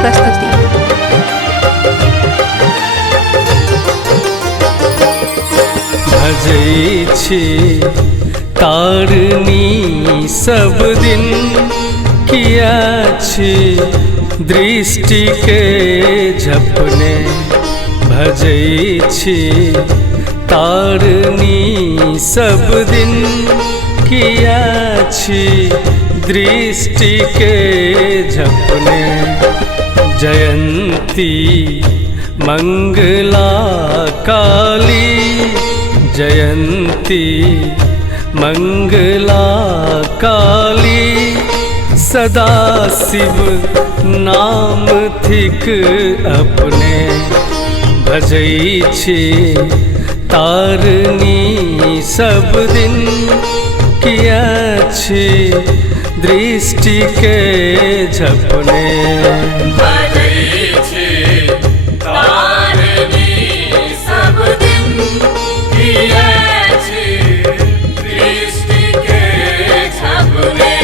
प्रस्तुति। भजै छी तारनी सब दिन, किया छी दृष्टि के झपने। भजै छी तारनी सब दिन, किया छी दृष्टि के झपने। जयंती मंगला काली, जयंती मंगला काली, सदा शिव नाम थिक अपने। भजै छी तारनी सब दिन, किया छी दृष्टि के झपने। भजै छी तारनी सब दिन, किया छी दृष्टि के झपने।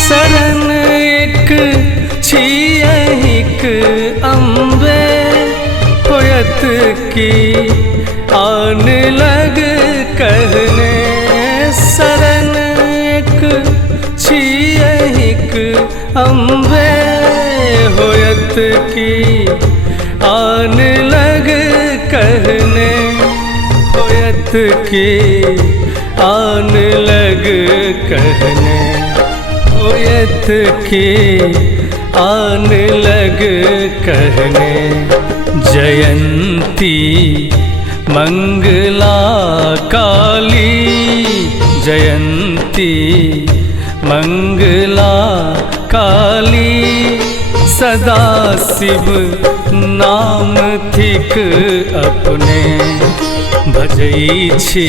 शरण एक छियहिक अम्बे, होयत की आन लग कहने। शरण एक छियहिक अम्बे, होयत की आन लग कहने। होयत की आन लग कहने, होयत के आन लग कहने। जयंती मंगला काली, जयंती मंगला काली, सदा शिव नाम थिक अपने। भजै छी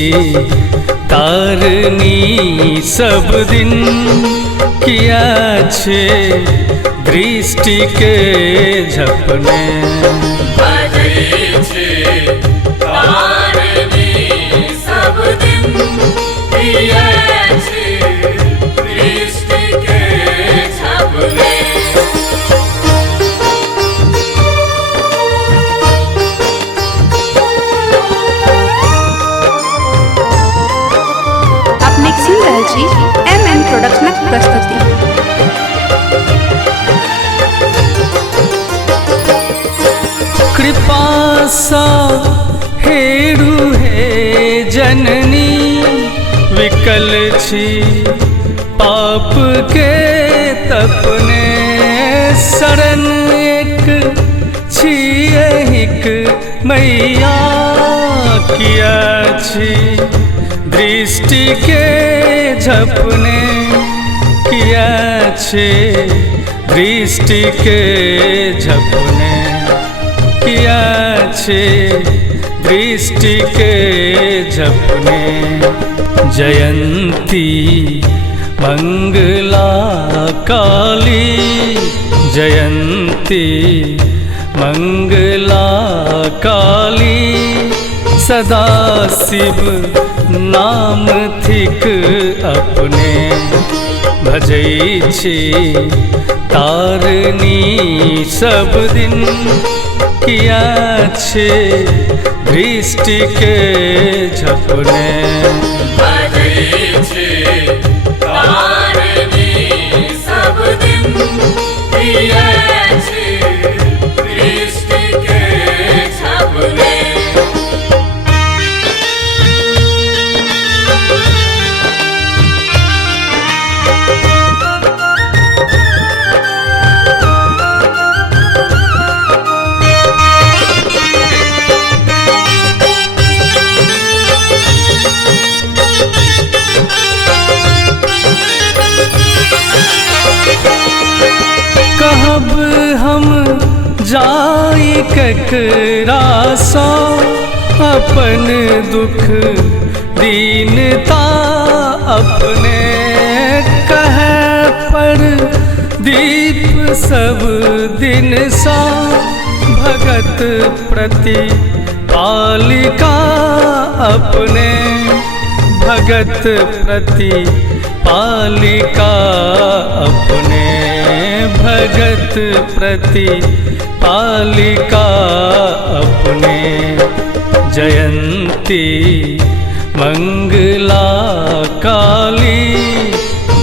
तारनी सब दिन, किया छे दृष्टि के झपने। भजै छी तारनी सब दिन, किया छी दृष्टि के झपने। सुन रहल छी MM प्रोडक्शनक प्रस्तुति। कृपा सा हेरु हे जननी, विकल छी पाप के तपने। शरण एक छियहिक मैया, किया छी दृष्टि के झपने। किया छे दृष्टि के झपने, किया छे दृष्टि के झपने। जयंती मंगला काली, जयंती मंगला काली, सदा शिव नाम थिक अपने। भजै छी तारनी सब दिन, किया छे दृष्टि के झपने। भजै छी तारनी सब दिन, किया छी दृष्टि के झपने। जाई ककरा सा अपन दुख दीनता अपने कहे पर दीप सब दिन सा भगत प्रति पालिका अपने भगत प्रति पालिका अपने भगत प्रति पालिका अपने जयंती मंगला काली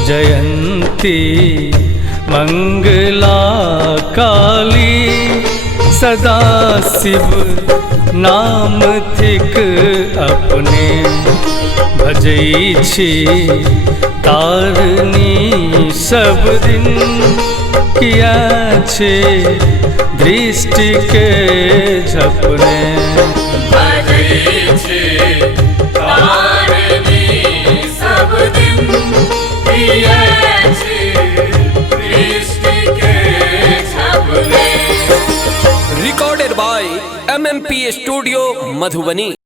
जयंती मंगला काली सदा शिव नाम थिक अपने भजई छी तारनी सब दिन किया छे दृष्टि के झपने भजई छी तारनी सब दिन किया छी दृष्टि के झपने। Recorded by MMP Studio, Madhubani।